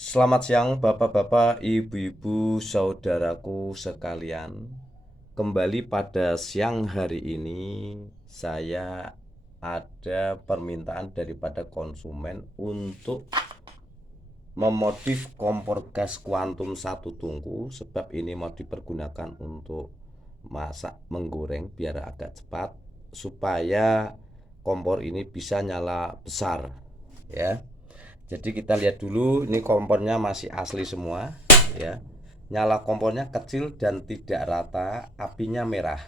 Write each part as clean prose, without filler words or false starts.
Selamat siang bapak-bapak, ibu-ibu, saudaraku sekalian. Kembali pada siang hari ini saya ada permintaan daripada konsumen untuk memodif kompor gas kuantum satu tungku, sebab ini mau dipergunakan untuk masak menggoreng biar agak cepat, supaya kompor ini bisa nyala besar ya. Jadi kita lihat dulu, ini kompornya masih asli semua ya. Nyala kompornya kecil dan tidak rata, apinya merah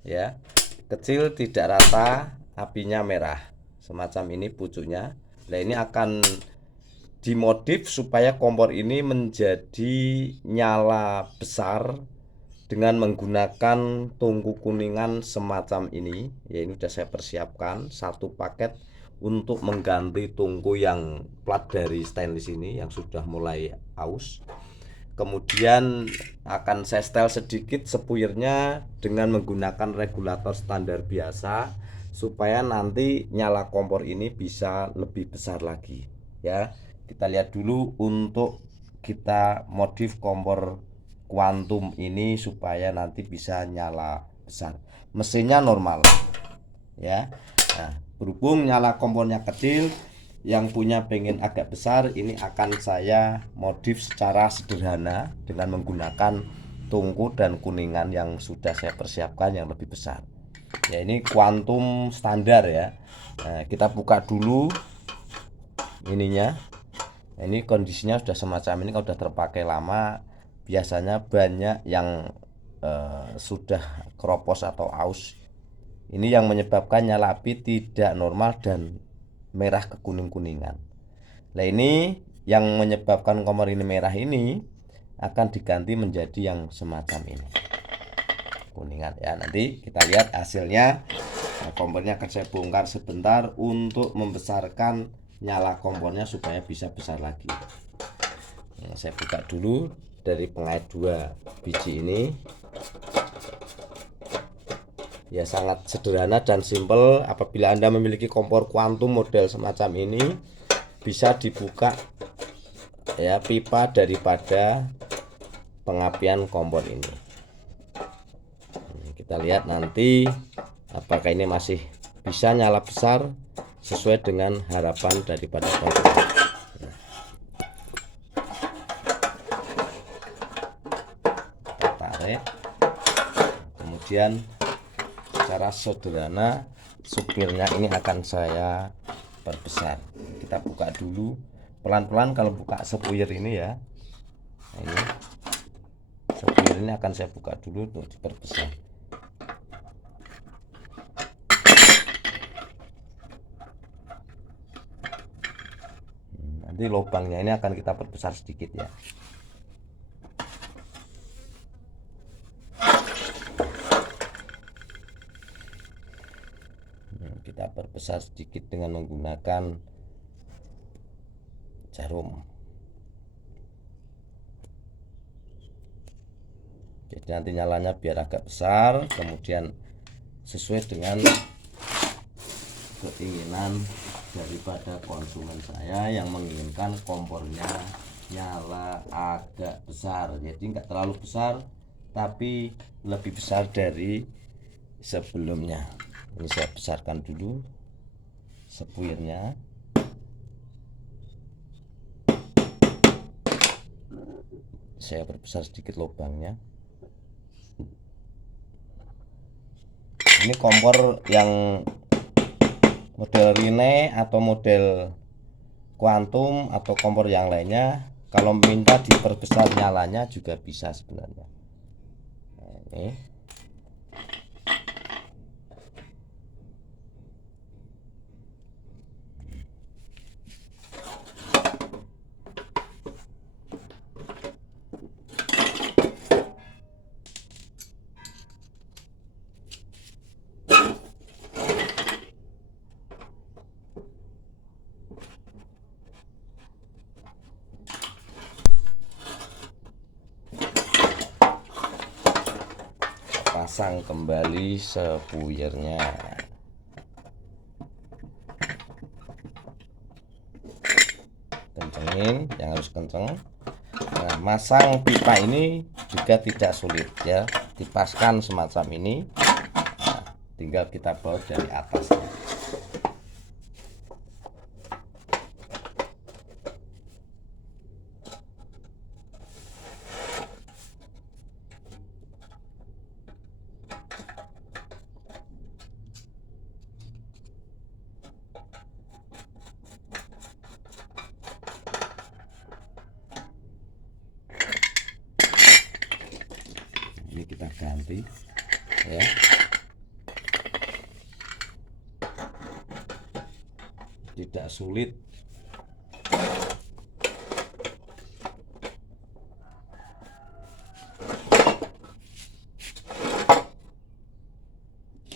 ya. Kecil tidak rata, apinya merah. Semacam ini pucuknya. Nah, ini akan dimodif supaya kompor ini menjadi nyala besar dengan menggunakan tungku kuningan semacam ini. Ya, ini sudah saya persiapkan satu paket untuk mengganti tungku yang plat dari stainless ini yang sudah mulai aus. Kemudian akan saya setel sedikit sepuirnya dengan menggunakan regulator standar biasa supaya nanti nyala kompor ini bisa lebih besar lagi ya. Kita lihat dulu untuk kita modif kompor kuantum ini supaya nanti bisa nyala besar. Mesinnya normal ya. Nah, berhubung nyala kompornya kecil, yang punya pengen agak besar, ini akan saya modif secara sederhana dengan menggunakan tungku dan kuningan yang sudah saya persiapkan yang lebih besar. Ya, ini kuantum standar ya. Nah, kita buka dulu ininya. Ini kondisinya sudah semacam ini, kalau sudah terpakai lama biasanya banyak yang sudah keropos atau aus. Ini yang menyebabkan nyala api tidak normal dan merah kekuning-kuningan. Nah, ini yang menyebabkan kompor ini merah ini akan diganti menjadi yang semacam ini, kuningan ya. Nanti kita lihat hasilnya. Nah, kompornya akan saya bongkar sebentar untuk membesarkan nyala kompornya supaya bisa besar lagi. Nah, saya buka dulu dari pengait 2 biji ini. Ya, sangat sederhana dan simple. Apabila Anda memiliki kompor kuantum model semacam ini, bisa dibuka ya pipa daripada pengapian kompor ini. Kita lihat nanti apakah ini masih bisa nyala besar sesuai dengan harapan daripada konsumen. Kita tarik, kemudian secara sederhana supirnya ini akan saya perbesar. Kita buka dulu pelan-pelan kalau buka sepuir ini ya. Nah, ini sepuir ini akan saya buka dulu untuk diperbesar. Nanti lubangnya ini akan kita perbesar sedikit ya. Kita perbesar sedikit dengan menggunakan jarum. Jadi nanti nyalanya biar agak besar, kemudian sesuai dengan keinginan daripada konsumen saya yang menginginkan kompornya nyala agak besar. Jadi nggak terlalu besar, tapi lebih besar dari sebelumnya. Ini saya besarkan dulu sepuirnya. Saya perbesar sedikit lubangnya. Ini kompor yang model Rine atau model kuantum atau kompor yang lainnya, kalau minta diperbesar nyalanya juga bisa sebenarnya. Nah, ini pasang kembali sepuirnya. kencengin, yang harus kenceng. Nah, masang pipa ini juga tidak sulit ya, dipaskan semacam ini. Nah, tinggal kita baut dari atas. Ini kita ganti ya. Tidak sulit.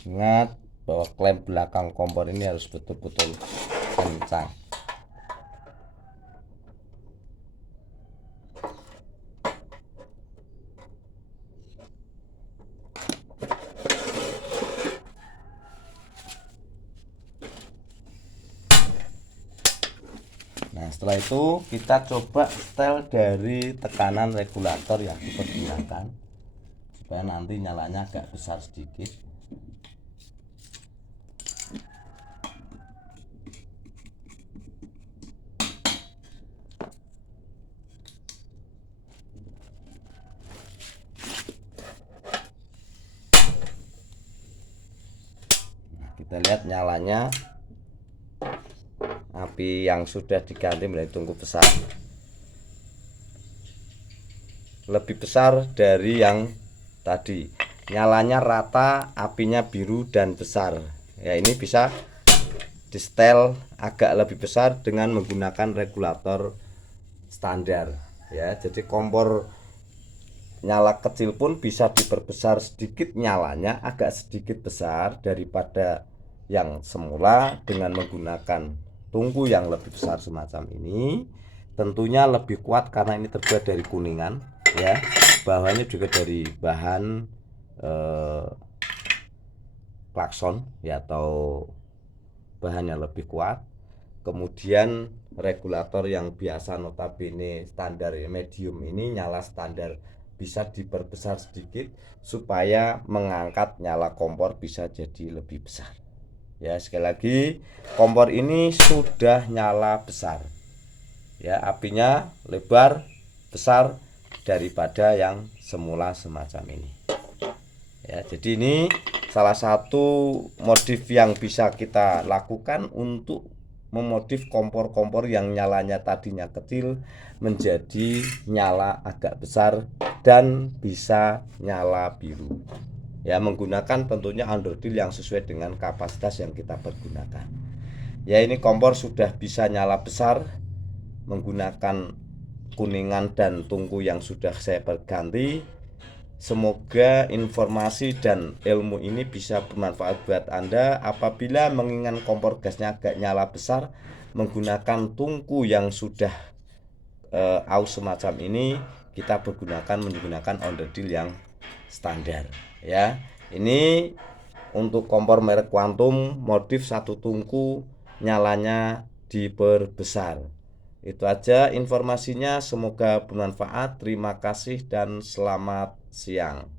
Ingat bahwa klem belakang kompor ini harus betul-betul kencang. Nah, setelah itu kita coba setel dari tekanan regulator yang dipergunakan supaya nanti nyalanya agak besar sedikit. Nah, kita lihat nyalanya, api yang sudah diganti menjadi tungku besar, lebih besar dari yang tadi. Nyalanya rata, apinya biru dan besar. Ya, ini bisa di setel agak lebih besar dengan menggunakan regulator standar ya. Jadi kompor nyala kecil pun bisa diperbesar sedikit nyalanya, agak sedikit besar daripada yang semula dengan menggunakan tungku yang lebih besar semacam ini. Tentunya lebih kuat karena ini terbuat dari kuningan ya. Bahannya juga dari bahan klakson ya, atau bahan yang lebih kuat. Kemudian regulator yang biasa notabene standar ya, medium, ini nyala standar, bisa diperbesar sedikit supaya mengangkat nyala kompor bisa jadi lebih besar. Ya, sekali lagi kompor ini sudah nyala besar. Ya, apinya lebar besar daripada yang semula semacam ini. Ya, jadi ini salah satu modif yang bisa kita lakukan untuk memodif kompor-kompor yang nyalanya tadinya kecil menjadi nyala agak besar dan bisa nyala biru. Ya, menggunakan tentunya underdeal yang sesuai dengan kapasitas yang kita pergunakan. Ya, ini kompor sudah bisa nyala besar menggunakan kuningan dan tungku yang sudah saya berganti. Semoga informasi dan ilmu ini bisa bermanfaat buat Anda. Apabila menginginkan kompor gasnya agak nyala besar menggunakan tungku yang sudah aus semacam ini, kita menggunakan underdeal yang standar ya. Ini untuk kompor merek Quantum, modif satu tungku nyalanya diperbesar. Itu aja informasinya, semoga bermanfaat. Terima kasih dan selamat siang.